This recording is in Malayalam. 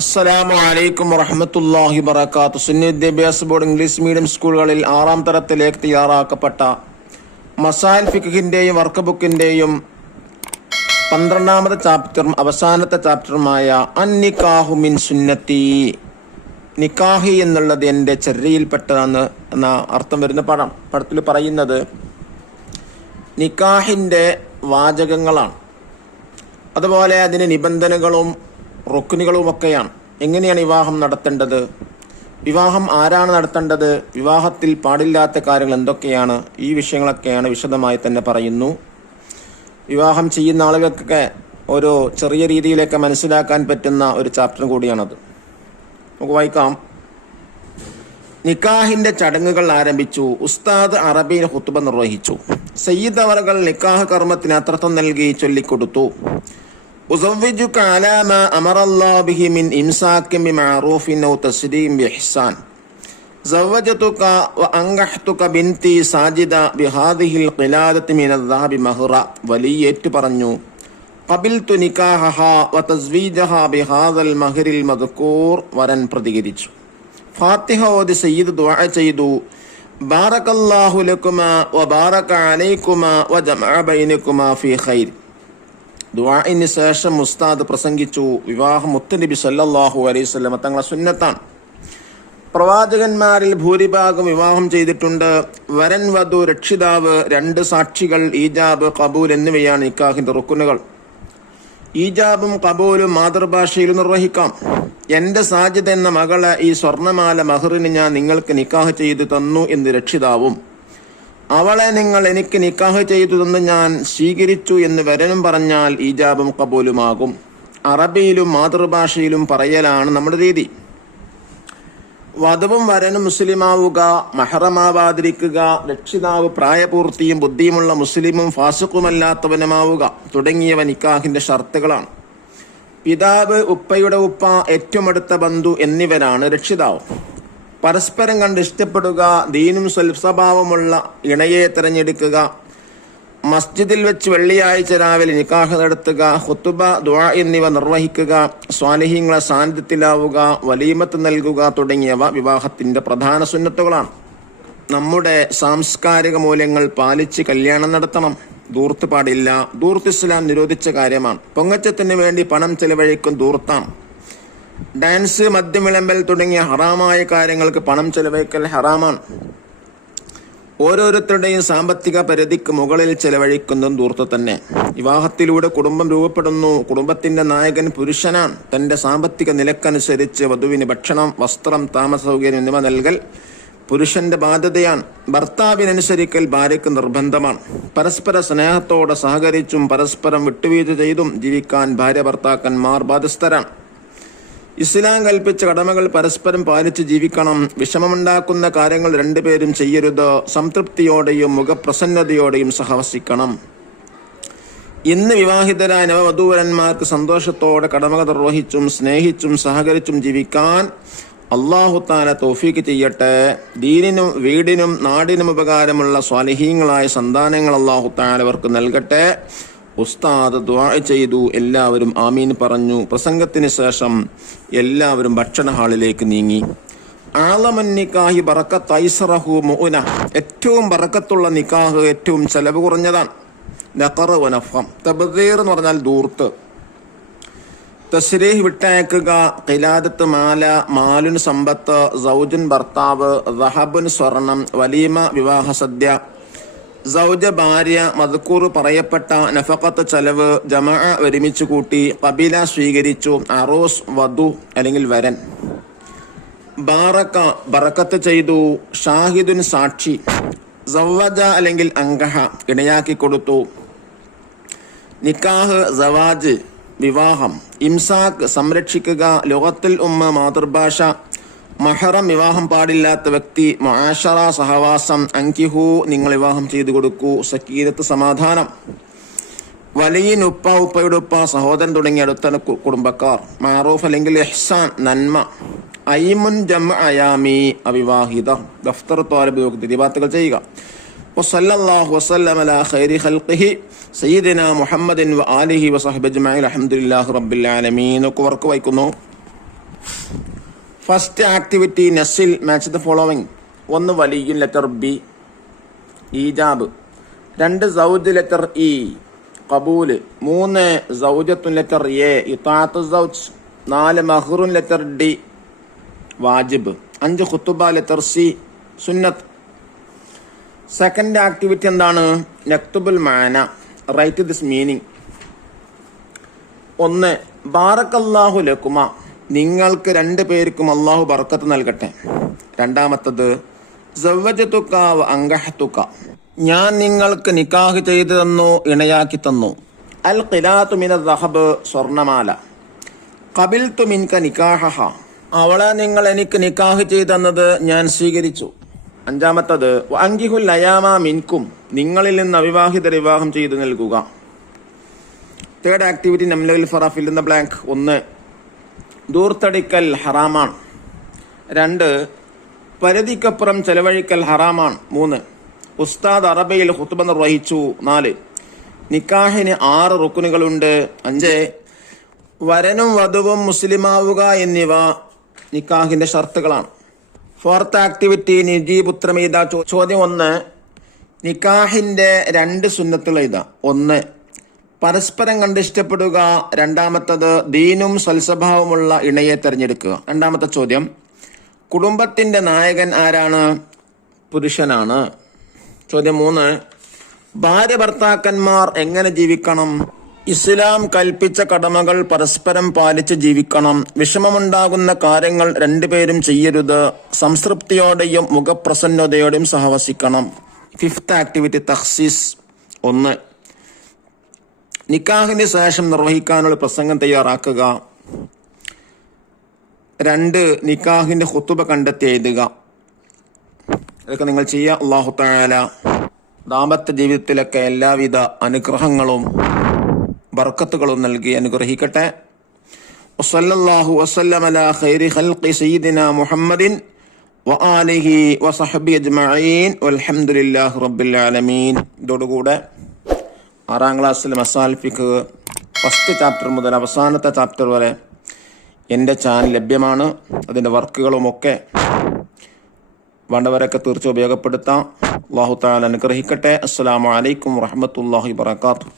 അസ്സലാമു അലൈക്കും വറഹ്മത്തുള്ളാഹി വബറകാതുഹു. സുന്നി വിദ്യാഭ്യാസ ബോർഡ് ഇംഗ്ലീഷ് മീഡിയം സ്കൂളുകളിൽ 6ാം തരത്തിലേക്ക് തയ്യാറാക്കപ്പെട്ട മസായിൽ ഫിഖ്ഹിന്റെയും വർക്ക് ബുക്കിന്റെയും 12ാമത്തെ ചാപ്റ്ററും അവസാനത്തെ ചാപ്റ്ററുമായ അൻ-നിക്കാഹു മിൻ സുന്നത്തി, നിക്കാഹി എന്നുള്ളത് എൻ്റെ ചര്യയിൽപ്പെട്ടതാണ് എന്ന അർത്ഥം വരുന്ന പടത്തിൽ പറയുന്നത് നിക്കാഹിൻ്റെ വാചകങ്ങളാണ്. അതുപോലെ അതിന് നിബന്ധനകളും റുക്നുകളുമൊക്കെയാണ്. എങ്ങനെയാണ് വിവാഹം നടത്തേണ്ടത്, വിവാഹം ആരാണ് നടത്തേണ്ടത്, വിവാഹത്തിൽ പാടില്ലാത്ത കാര്യങ്ങൾ എന്തൊക്കെയാണ്, ഈ വിഷയങ്ങളൊക്കെയാണ് വിശദമായി തന്നെ പറയുന്നു. വിവാഹം ചെയ്യുന്ന ആളുകൾക്കൊക്കെ ഓരോ ചെറിയ രീതിയിലൊക്കെ മനസ്സിലാക്കാൻ പറ്റുന്ന ഒരു ചാപ്റ്റർ കൂടിയാണത്. നമുക്ക് വായിക്കാം. നിക്കാഹിന്റെ ചടങ്ങുകൾ ആരംഭിച്ചു. ഉസ്താദ് അറബിയിൽ ഖുത്ബ നിർവഹിച്ചു. സയ്യിദ് അവറുകൾ നിക്കാഹ് കർമ്മത്തിന് അർത്ഥം നൽകി ചൊല്ലിക്കൊടുത്തു. ഉസവ്വിജുക അലാ മാ അമറല്ലാഹു ബിഹി മിൻ ഇംസാകിൻ ബിമഅറൂഫിൻ ഔ തസ്രീം ബിഇഹ്സാൻ. സവ്വജതുക വഅൻകഹ്തുക ബിൻതി സാജിദ ബിഹാദിഹിൽ ഖിലാദതി മിനൽ ദഹബി മഹ്റ. വലി ഏറ്റു പറഞ്ഞു, ഖബിൽതു നികാഹഹാ വതസ്വീജഹാ ബിഹാദൽ മഹ്റിൽ മദ്കൂർ. വരൻ പ്രതികരിച്ചു. ഫാത്തിഹ ഓതി സയ്യിദ് ദുആ ചെയ്തു. ബാറകല്ലാഹു ലക്കുമാ വബാറക അലൈക്കുമാ വജമഅ ബൈനകുമാ ഫീ ഖൈർ. ദുആഇന് ശേഷം ഉസ്താദ് പ്രസംഗിച്ചു. വിവാഹം മുത്തുനബി സല്ലല്ലാഹു അലൈഹി വസല്ലം തങ്ങളുടെ സുന്നത്താണ്. പ്രവാചകന്മാരിൽ ഭൂരിഭാഗം വിവാഹം ചെയ്തിട്ടുണ്ട്. വരൻ, വധു, രക്ഷിതാവ്, 2 സാക്ഷികൾ, ഈജാബ്, കബൂൽ എന്നിവയാണ് നിക്കാഹിന്റെ റുക്നുകൾ. ഈജാബും കബൂലും മാതൃഭാഷയിൽ നിർവഹിക്കാം. എൻ്റെ സാജിദ എന്ന മകളെ ഈ സ്വർണമാല മഹറിന് ഞാൻ നിങ്ങൾക്ക് നിക്കാഹ് ചെയ്തു തന്നു എന്ന് രക്ഷിതാവും, അവളെ നിങ്ങൾ എനിക്ക് നിക്കാഹ് ചെയ്തു തന്ന് ഞാൻ സ്വീകരിച്ചു എന്ന് വരനും പറഞ്ഞാൽ ഈജാബും കബൂലുമാകും. അറബിയിലും മാതൃഭാഷയിലും പറയലാണ് നമ്മുടെ രീതി. വധുവും വരനും മുസ്ലിമാവുക, മഹറമാവാതിരിക്കുക, രക്ഷിതാവ് പ്രായപൂർത്തിയും ബുദ്ധിയുമുള്ള മുസ്ലിമും ഫാസിഖുമല്ലാത്തവനുമാവുക തുടങ്ങിയവ നിക്കാഹിന്റെ ഷർത്തുകളാണ്. പിതാവ്, ഉപ്പയുടെ ഉപ്പ, ഏറ്റവും അടുത്ത ബന്ധു എന്നിവരാണ് രക്ഷിതാവ്. പരസ്പരം കണ്ട് ഇഷ്ടപ്പെടുക, ദീനും സ്വഭാവമുള്ള ഇണയെ തിരഞ്ഞെടുക്കുക, മസ്ജിദിൽ വെച്ച് വെള്ളിയാഴ്ച രാവിലെ നിക്കാഹ് നടത്തുക, ഖുതുബ, ദുആ എന്നിവ നിർവഹിക്കുക, സ്വാലിഹീങ്ങളെ സാന്നിധ്യത്തിലാവുക, വലീമത്ത് നൽകുക തുടങ്ങിയവ വിവാഹത്തിന്റെ പ്രധാന സുന്നത്തുകളാണ്. നമ്മുടെ സാംസ്കാരിക മൂല്യങ്ങൾ പാലിച്ച് കല്യാണം നടത്തണം. ദൂർത്ത് പാടില്ല. ദൂർത്ത് ഇസ്ലാം നിരോധിച്ച കാര്യമാണ്. പൊങ്ങച്ചത്തിന് വേണ്ടി പണം ചെലവഴിക്കും ദൂർത്താണ്. ഡാൻസ്, മദ്യം വിളമ്പൽ തുടങ്ങിയ ഹറാമായ കാര്യങ്ങൾക്ക് പണം ചെലവഴിക്കൽ ഹറാമാണ്. ഓരോരുത്തരുടെയും സാമ്പത്തിക പരിധിക്ക് മുകളിൽ ചെലവഴിക്കുന്നതും ദൂർത്ത് തന്നെ. വിവാഹത്തിലൂടെ കുടുംബം രൂപപ്പെടുന്നു. കുടുംബത്തിന്റെ നായകൻ പുരുഷനാണ്. തന്റെ സാമ്പത്തിക നിലക്കനുസരിച്ച് വധുവിന് ഭക്ഷണം, വസ്ത്രം, താമസ സൗകര്യം എന്നിവ നൽകൽ പുരുഷന്റെ ബാധ്യതയാണ്. ഭർത്താവിനനുസരിക്കൽ ഭാര്യയ്ക്ക് നിർബന്ധമാണ്. പരസ്പര സ്നേഹത്തോടെ സഹകരിച്ചും പരസ്പരം വിട്ടുവീഴ്ച ചെയ്തും ജീവിക്കാൻ ഭാര്യ ഭർത്താക്കന്മാർ ബാധ്യസ്ഥരാണ്. ഇസ്ലാം കൽപ്പിച്ച കടമകൾ പരസ്പരം പാലിച്ച് ജീവിക്കണം. വിഷമമുണ്ടാക്കുന്ന കാര്യങ്ങൾ രണ്ടുപേരും ചെയ്യരുത്. സംതൃപ്തിയോടെയും മുഖപ്രസന്നതയോടെയും സഹവസിക്കണം. ഇന്ന് വിവാഹിതരായ നവവധൂവരന്മാർക്ക് സന്തോഷത്തോടെ കടമകൾ നിർവഹിച്ചും സ്നേഹിച്ചും സഹകരിച്ചും ജീവിക്കാൻ അല്ലാഹു തആല തൗഫീഖ് ചെയ്യട്ടെ. ദീനിനും വീടിനും നാടിനും ഉപകാരമുള്ള സ്വാലിഹീങ്ങളായ സന്താനങ്ങൾ അല്ലാഹു തആല അവർക്ക് നൽകട്ടെ. ഉസ്താദ് ദുആ ചെയ്തു. എല്ലാവരും ആമീൻ പറഞ്ഞു. പ്രസംഗത്തിന് ശേഷം എല്ലാവരും ഭക്ഷണ ഹാളിലേക്ക് നീങ്ങി. ആളമൻ നിക്കാഹി ബറക്കത്ത് ഐസറഹു മുഅന. ഏറ്റവും ബറക്കത്തുള്ള നിക്കാഹ് ഏറ്റവും ചെലവ് കുറഞ്ഞതാണ്. നഖർ വനഫം. തബ്ദീർ എന്ന് പറഞ്ഞാൽ ദൂർത്ത്. തസ്രീഹ് വിട്ടയക്കുക. ഖിലാദത്ത് മാല, മാലുൻ സമ്പത്ത്, സൗജുൻ ഭർത്താവ്, ദഹബുൻ സ്വർണം, വലീമ വിവാഹ സദ്യ, സൗജ ഭാര്യ, മദ്കൂർ പറയപ്പെട്ട, നഫഖത്ത് ചെലവ്, ജമാഅ ഒരുമിച്ച് കൂട്ടി, ഖബീല സ്വീകരിച്ചു, അറൂസ് വധു അല്ലെങ്കിൽ വരൻ, ബാറക ബറക്കത്ത് ചെയ്തു, ഷാഹിദുൻ സാക്ഷി, സവ്വജ അല്ലെങ്കിൽ അങ്കഹ ഇണയാക്കി കൊടുത്തു, നിക്കാഹ് സവാജ് വിവാഹം, ഇംസാക്ക് സംരക്ഷിക്കുക, ലുഗത്തുൽ ഉമ്മ മാതൃഭാഷ, മഹറം വിവാഹം പാടില്ലാത്ത വ്യക്തി, മുആശറ സഹവാസം, അൻകിഹു നിങ്ങൾ വിവാഹം ചെയ്തു കൊടുക്കൂ, സക്കീനത്ത് സമാധാനം, വലിയൻ ഉപ്പ, ഉപ്പയുടെ ഉപ്പ, സഹോദരൻ തുടങ്ങിയ അടുത്ത കുടുംബക്കാർ, മാറൂഫ് അല്ലെങ്കിൽ ഇഹ്സാൻ നന്മ, അയ്മുൻ ജംഅ അയാമി അവിവാഹിത, ദഫ്തർ ത്വാലിബ് തിരിവാത്തുകൾ ചെയ്യുക. വസല്ലല്ലാഹു വസല്ലമ അലാ ഖൈരി ഖൽഖിഹി സയ്യിദിനാ മുഹമ്മദിൻ വ ആലിഹി വസഹ്ബിഹി അജ്മഈൻ. അൽഹംദുലില്ലാഹി റബ്ബിൽ ആലമീൻ. ഒക്കെ വർക്ക് വായിക്കുന്നു. ഫസ്റ്റ് ആക്ടിവിറ്റി നസിൽ മാച്ച് ദ ഫോളോവിങ്. 1 വലിയ ലെറ്റർ ബി ഈജാബ്, 2 സൗജ് ലെറ്റർ ഇ ഖബൂല്, 3 സൗജത്തുൻ ലെറ്റർ എ ഇതാഅത്തു സൗജ്, 4 മഹ്റുൻ ലെറ്റർ ഡി വാജിബ്, 5 ഖുതുബ ലെറ്റർ സി സുന്നത്ത്. സെക്കൻഡ് ആക്ടിവിറ്റി എന്താണ്? നക്തുബുൽ മാന, റൈറ്റ് ദിസ് മീനിങ്. 1 ബാറക്കല്ലാഹു ലക്കുമ, നിങ്ങൾക്ക് 2 പേർക്കും അള്ളാഹു ബർക്കത്ത് നൽകട്ടെ. രണ്ടാമത്തത് സവ്വജതുക വ അൻകഹതുക, ഞാൻ നിങ്ങൾക്ക് നിക്കാഹ് ചെയ്തു തന്നു, ഇണയാക്കി തന്നു. അൽ ഖിലാതു മിന ദഹബ്, സ്വർണമാല. ഖബിൽതു മിൻക നിക്കാഹഹ, അവളെ നിങ്ങൾ എനിക്ക് നിക്കാഹ് ചെയ്തു തന്നത് ഞാൻ സ്വീകരിച്ചു. അഞ്ചാമത്തത് വ അൻകിഹുൽ അയാമ മിൻകും, നിങ്ങളിൽ നിന്ന് അവിവാഹിതരെ വിവാഹം ചെയ്തു നൽകുക. തേർഡ് ആക്ടിവിറ്റി നംലൽ ഫറ ഫിൽ ഇൻ ദ ബ്ലാങ്ക്. 1 ദൂർത്തടിക്കൽ ഹറാമാണ്. 2 പരിധിക്കപ്പുറം ചെലവഴിക്കൽ ഹറാമാണ്. 3 ഉസ്താദ് അറബിയിൽ ഖുത്ബ നിർവഹിച്ചു. 4 നിക്കാഹിന് 6 റുക്കുനുകളുണ്ട്. 5 വരനും വധുവും മുസ്ലിമാവുക എന്നിവ നിക്കാഹിന്റെ ഷർത്തുകളാണ്. Fourth activity നിജീബ് ഉത്തരമീത. ചോദ്യം 1, നിക്കാഹിന്റെ 2 സുന്നത്തുകൾ എഴുതാ. 1 പരസ്പരം കണ്ടിഷ്ടപ്പെടുക. രണ്ടാമത്തത് ദീനും സൽസ്വഭാവമുള്ള ഇണയെ തെരഞ്ഞെടുക്കുക. രണ്ടാമത്തെ ചോദ്യം, കുടുംബത്തിന്റെ നായകൻ ആരാണ്? പുരുഷനാണ്. ചോദ്യം 3, ഭാര്യ ഭർത്താക്കന്മാർ എങ്ങനെ ജീവിക്കണം? ഇസ്ലാം കൽപ്പിച്ച കടമകൾ പരസ്പരം പാലിച്ച് ജീവിക്കണം. വിഷമമുണ്ടാകുന്ന കാര്യങ്ങൾ 2 പേരും ചെയ്യരുത്. സംതൃപ്തിയോടെയും മുഖപ്രസന്നതയോടെയും സഹവസിക്കണം. Fifth activity തഖ്സീസ്. 1 നിക്കാഹിന് ശേഷം നിർവഹിക്കാനുള്ള പ്രസംഗം തയ്യാറാക്കുക. 2 നിക്കാഹിന്റെ ഖുതുബ കണ്ടെത്തി എഴുതുക. ഇതൊക്കെ നിങ്ങൾ ചെയ്യുക. അല്ലാഹു തആല ദാമ്പത്യ ജീവിതത്തിലൊക്കെ എല്ലാവിധ അനുഗ്രഹങ്ങളും ബർക്കത്തുകളും നൽകി അനുഗ്രഹിക്കട്ടെ. വസല്ലല്ലാഹു വസല്ലമ അലാ ഖൈരി ഖൽഖി സയ്യിദിനാ മുഹമ്മദിൻ വആലിഹി വസഹ്ബിഹി അജ്മഈൻ വൽഹംദുലില്ലാഹി റബ്ബിൽ ആലമീൻ. ഇതോടുകൂടെ 6ാം ക്ലാസ്സിലെ മസാൽ ഫിഖ് ഫസ്റ്റ് ചാപ്റ്റർ മുതൽ അവസാനത്തെ ചാപ്റ്റർ വരെ എൻ്റെ ചാനൽ ലഭ്യമാണ്. അതിൻ്റെ വർക്കുകളുമൊക്കെ വേണ്ടവരൊക്കെ തീർച്ചയായും ഉപയോഗപ്പെടുത്താം. അല്ലാഹു തആല അനുഗ്രഹിക്കട്ടെ. അസ്സലാമു അലൈക്കും വറഹ്മത്തുള്ളാഹി വബറകാതുഹു.